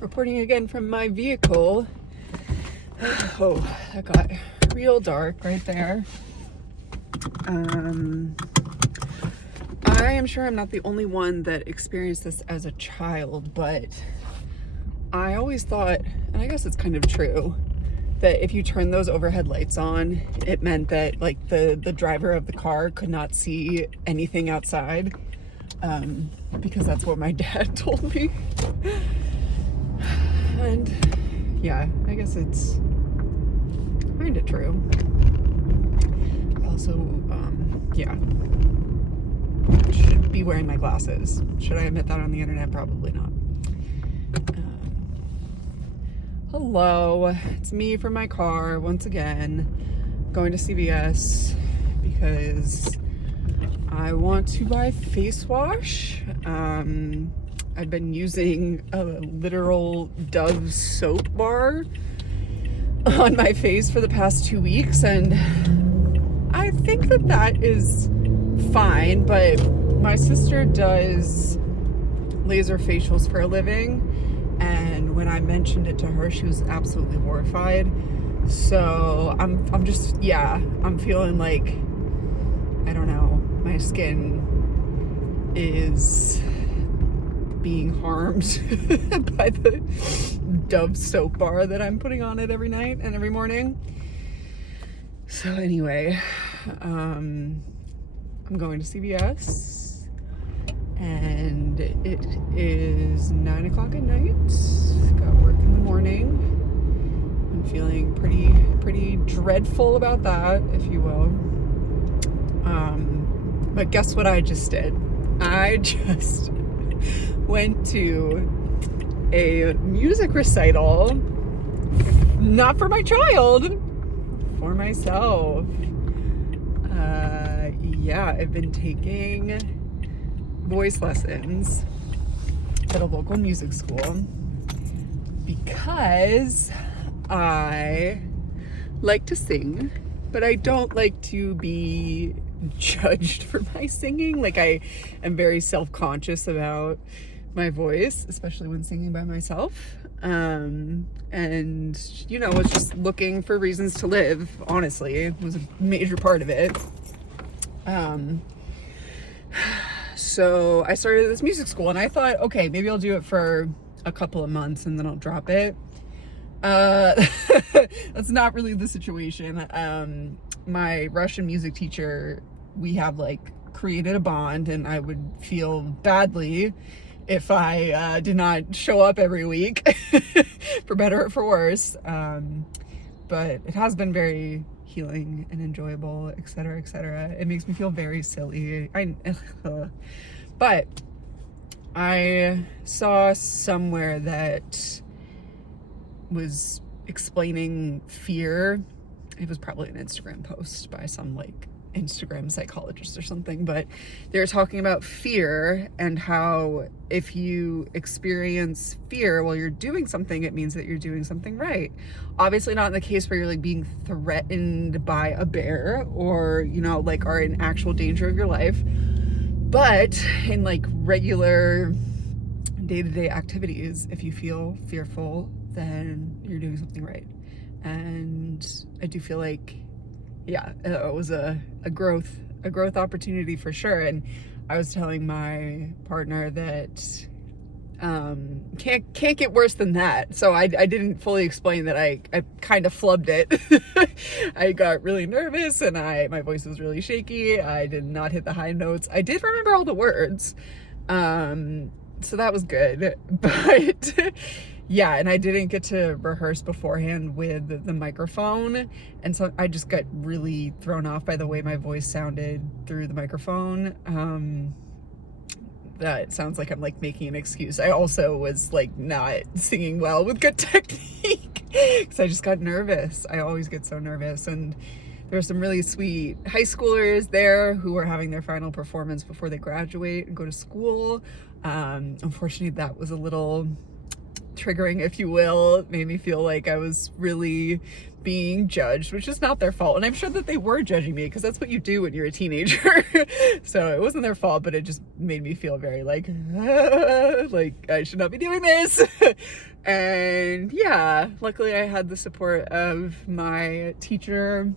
Reporting again from my vehicle. Oh, that got real dark right there. I am sure I'm not the only one that experienced this as a child, but I always thought, and I guess it's kind of true, that if you turn those overhead lights on, it meant that like the driver of the car could not see anything outside, because that's what my dad told me. And yeah, I guess it's kind of true. Also, yeah, should be wearing my glasses. Should I admit that on the internet? Probably not. Hello, it's me from my car once again, going to CVS because I want to buy face wash. I've been using a literal Dove soap bar on my face for the past 2 weeks, and I think that is fine, but my sister does laser facials for a living, and when I mentioned it to her, she was absolutely horrified. So I'm just, yeah, I'm feeling like, I don't know, my skin is being harmed by the Dove soap bar that I'm putting on it every night and every morning. So anyway, I'm going to CVS, and it is 9 o'clock at night. Got work in the morning. I'm feeling pretty dreadful about that, if you will. But guess what I just did? I just went to a music recital, not for my child, for myself. Yeah, I've been taking voice lessons at a local music school because I like to sing, but I don't like to be judged for my singing. Like, I am very self-conscious about my voice, especially when singing by myself. And you know, was just looking for reasons to live, honestly. It was a major part of it. So I started this music school, and I thought, okay, maybe I'll do it for a couple of months and then I'll drop it. That's not really the situation. My Russian music teacher, we have like created a bond, and I would feel badly if I did not show up every week, for better or for worse. But it has been very healing and enjoyable, etc., etc. It makes me feel very silly. But I saw somewhere that was explaining fear. It was probably an Instagram post by some like Instagram psychologist or something, but they were talking about fear and how if you experience fear while you're doing something, it means that you're doing something right. Obviously not in the case where you're like being threatened by a bear or, you know, like are in actual danger of your life, but in like regular day-to-day activities, if you feel fearful, then you're doing something right. And I do feel like, yeah, it was a growth opportunity for sure. And I was telling my partner that can't get worse than that. So I didn't fully explain that I kind of flubbed it. I got really nervous, and my voice was really shaky. I did not hit the high notes. I did remember all the words, so that was good. But yeah, and I didn't get to rehearse beforehand with the microphone, and so I just got really thrown off by the way my voice sounded through the microphone. That sounds like I'm like making an excuse. I also was like not singing well with good technique because I just got nervous. I always get so nervous. And there were some really sweet high schoolers there who were having their final performance before they graduate and go to school. Unfortunately, that was a little triggering, if you will. It made me feel like I was really being judged, which is not their fault. And I'm sure that they were judging me, because that's what you do when you're a teenager. So it wasn't their fault, but it just made me feel very like I should not be doing this. And yeah, luckily I had the support of my teacher,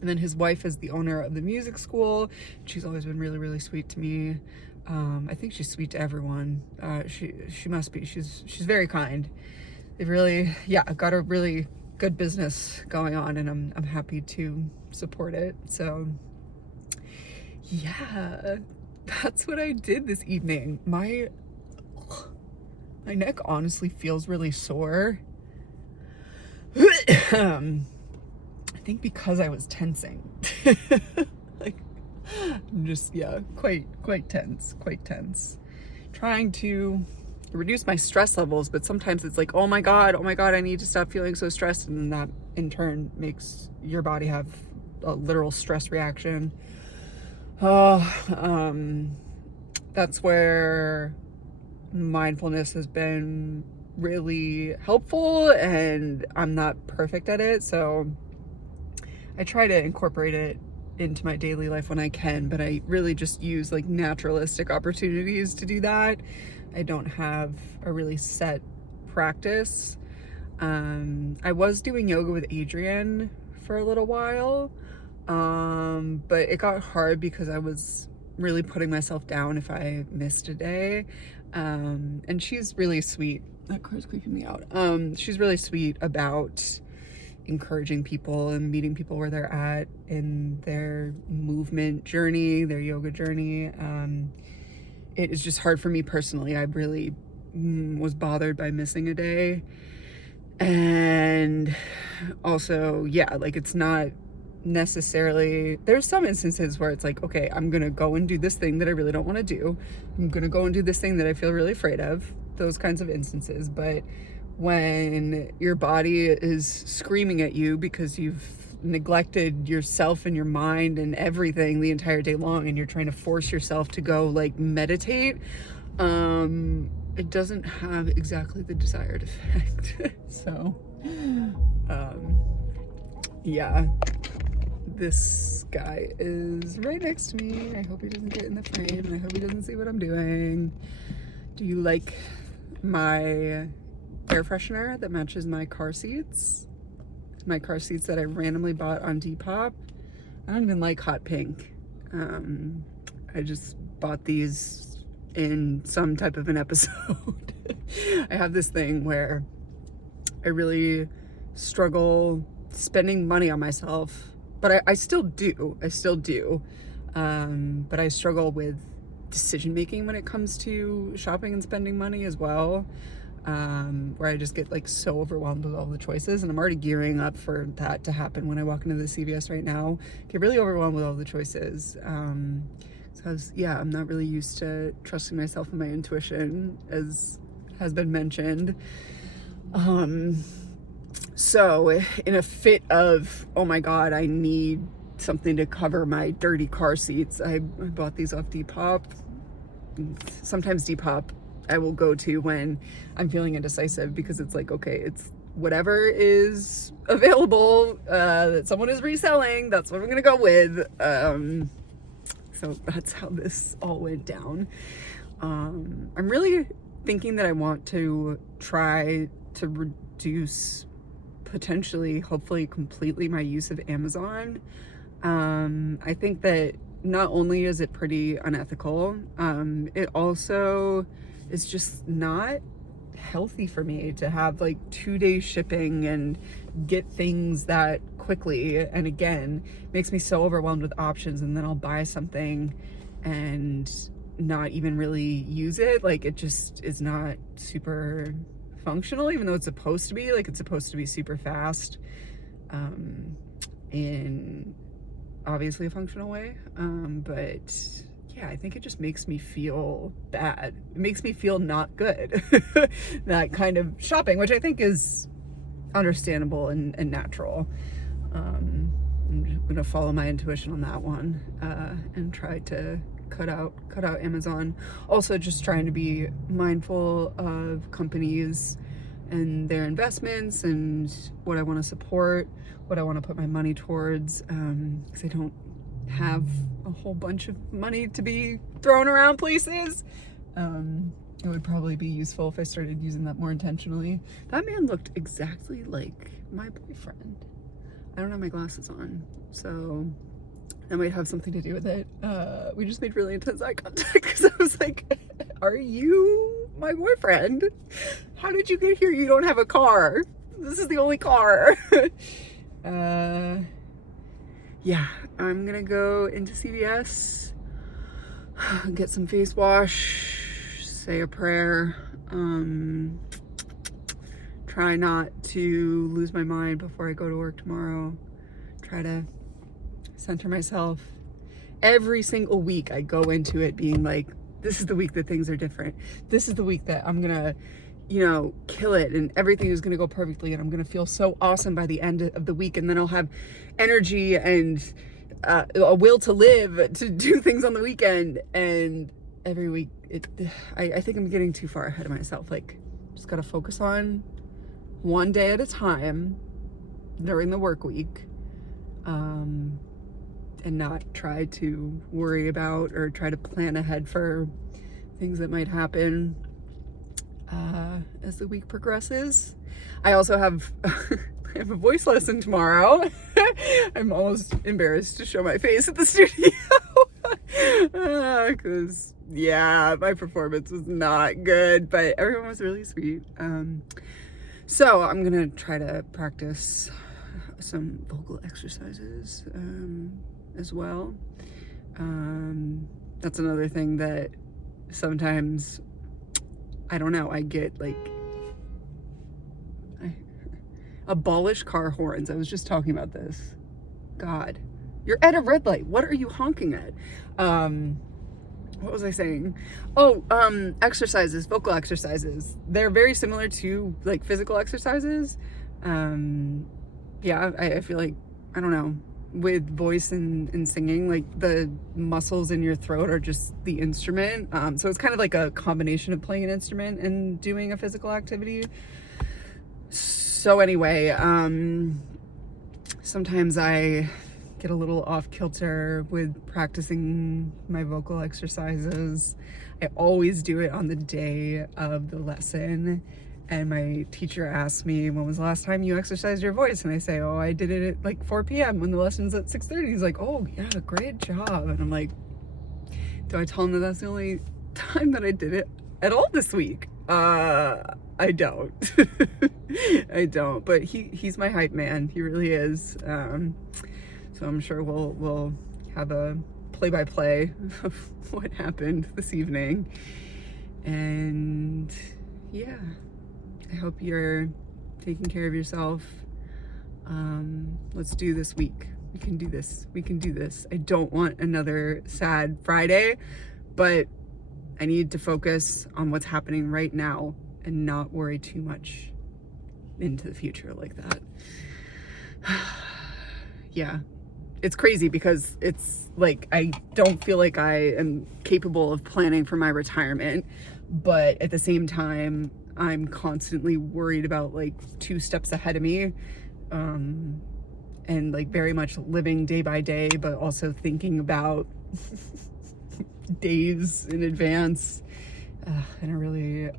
and then his wife is the owner of the music school. She's always been really, really sweet to me. I think she's sweet to everyone. She must be. She's very kind. They've really, got a really good business going on, and I'm happy to support it. So yeah, that's what I did this evening. My neck honestly feels really sore. I think because I was tensing. Like, I'm just, quite tense. Trying to reduce my stress levels, but sometimes it's like, oh my God, I need to stop feeling so stressed. And then that in turn makes your body have a literal stress reaction. That's where mindfulness has been really helpful, and I'm not perfect at it. So I try to incorporate it into my daily life when I can, but I really just use like naturalistic opportunities to do that. I don't have a really set practice. I was doing yoga with Adriene for a little while, but it got hard because I was really putting myself down if I missed a day. And she's really sweet. That car's creeping me out. She's really sweet about encouraging people and meeting people where they're at in their movement journey, their yoga journey. It is just hard for me personally. I really was bothered by missing a day. And also, it's not necessarily, there's some instances where it's like, okay, I'm gonna go and do this thing that I really don't want to do. I'm gonna go and do this thing that I feel really afraid of. Those kinds of instances. But when your body is screaming at you because you've neglected yourself and your mind and everything the entire day long, and you're trying to force yourself to go like meditate, it doesn't have exactly the desired effect. So this guy is right next to me. I hope he doesn't get in the frame, and I hope he doesn't see what I'm doing. Do you like my air freshener that matches my car seats? My car seats that I randomly bought on Depop. I don't even like hot pink. I just bought these in some type of an episode. I have this thing where I really struggle spending money on myself, but I still do. But I struggle with decision making when it comes to shopping and spending money as well. Where I just get like so overwhelmed with all the choices, and I'm already gearing up for that to happen when I walk into the CVS right now. Get really overwhelmed with all the choices. I'm not really used to trusting myself and my intuition, as has been mentioned. So in a fit of, oh my God, I need something to cover my dirty car seats, I bought these off Depop. Sometimes Depop I will go to when I'm feeling indecisive, because it's like, okay, it's whatever is available that someone is reselling, that's what I'm gonna go with. So that's how this all went down. I'm really thinking that I want to try to reduce, potentially, hopefully completely, my use of Amazon. I think that not only is it pretty unethical, it also is just not healthy for me to have like 2-day shipping and get things that quickly. And again, makes me so overwhelmed with options, and then I'll buy something and not even really use it. Like, it just is not super functional, even though it's supposed to be. Like, it's supposed to be super fast in obviously a functional way, but I think it just makes me feel bad. It makes me feel not good. That kind of shopping, which I think is understandable and natural. I'm gonna follow my intuition on that one, and try to cut out Amazon. Also, just trying to be mindful of companies and their investments and what I want to support, what I want to put my money towards, because I don't have a whole bunch of money to be thrown around places. It would probably be useful if I started using that more intentionally. That man looked exactly like my boyfriend. I don't have my glasses on, so that might have something to do with it. We just made really intense eye contact because I was like, are you my boyfriend? How did you get here? You don't have a car. This is the only car. Yeah, I'm gonna go into CVS, get some face wash, say a prayer, try not to lose my mind before I go to work tomorrow, try to center myself. Every single week I go into it being like, this is the week that things are different. This is the week that I'm gonna, kill it and everything is gonna go perfectly and I'm gonna feel so awesome by the end of the week, and then I'll have energy and a will to live, to do things on the weekend. And every week, I think I'm getting too far ahead of myself. Like, just gotta focus on one day at a time during the work week, and not try to worry about or try to plan ahead for things that might happen as the week progresses. I also have I have a voice lesson tomorrow. I'm almost embarrassed to show my face at the studio because my performance was not good, but everyone was really sweet. So I'm gonna try to practice some vocal exercises as well. That's another thing that sometimes, I don't know, I get like, abolish car horns. I was just talking about this. God, you're at a red light. What are you honking at? What was I saying? Oh, exercises, vocal exercises. They're very similar to like physical exercises. I feel like, I don't know, with voice and singing, like the muscles in your throat are just the instrument. So it's kind of like a combination of playing an instrument and doing a physical activity. So anyway, sometimes I get a little off kilter with practicing my vocal exercises. I always do it on the day of the lesson. And my teacher asked me, when was the last time you exercised your voice? And I say, oh, I did it at like 4 p.m. when the lesson's at 6:30. He's like, oh yeah, great job. And I'm like, do I tell him that that's the only time that I did it at all this week? I don't. I don't, but he's my hype man. He really is. So I'm sure we'll have a play-by-play of what happened this evening. And yeah, I hope you're taking care of yourself. Let's do this week. We can do this. We can do this. I don't want another sad Friday, but I need to focus on what's happening right now and not worry too much into the future like that. Yeah, it's crazy because it's like, I don't feel like I am capable of planning for my retirement, but at the same time, I'm constantly worried about like 2 steps ahead of me, and like very much living day by day, but also thinking about days in advance in a really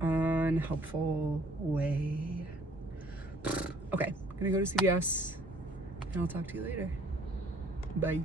unhelpful way. Okay, I'm gonna go to CVS and I'll talk to you later. Bye.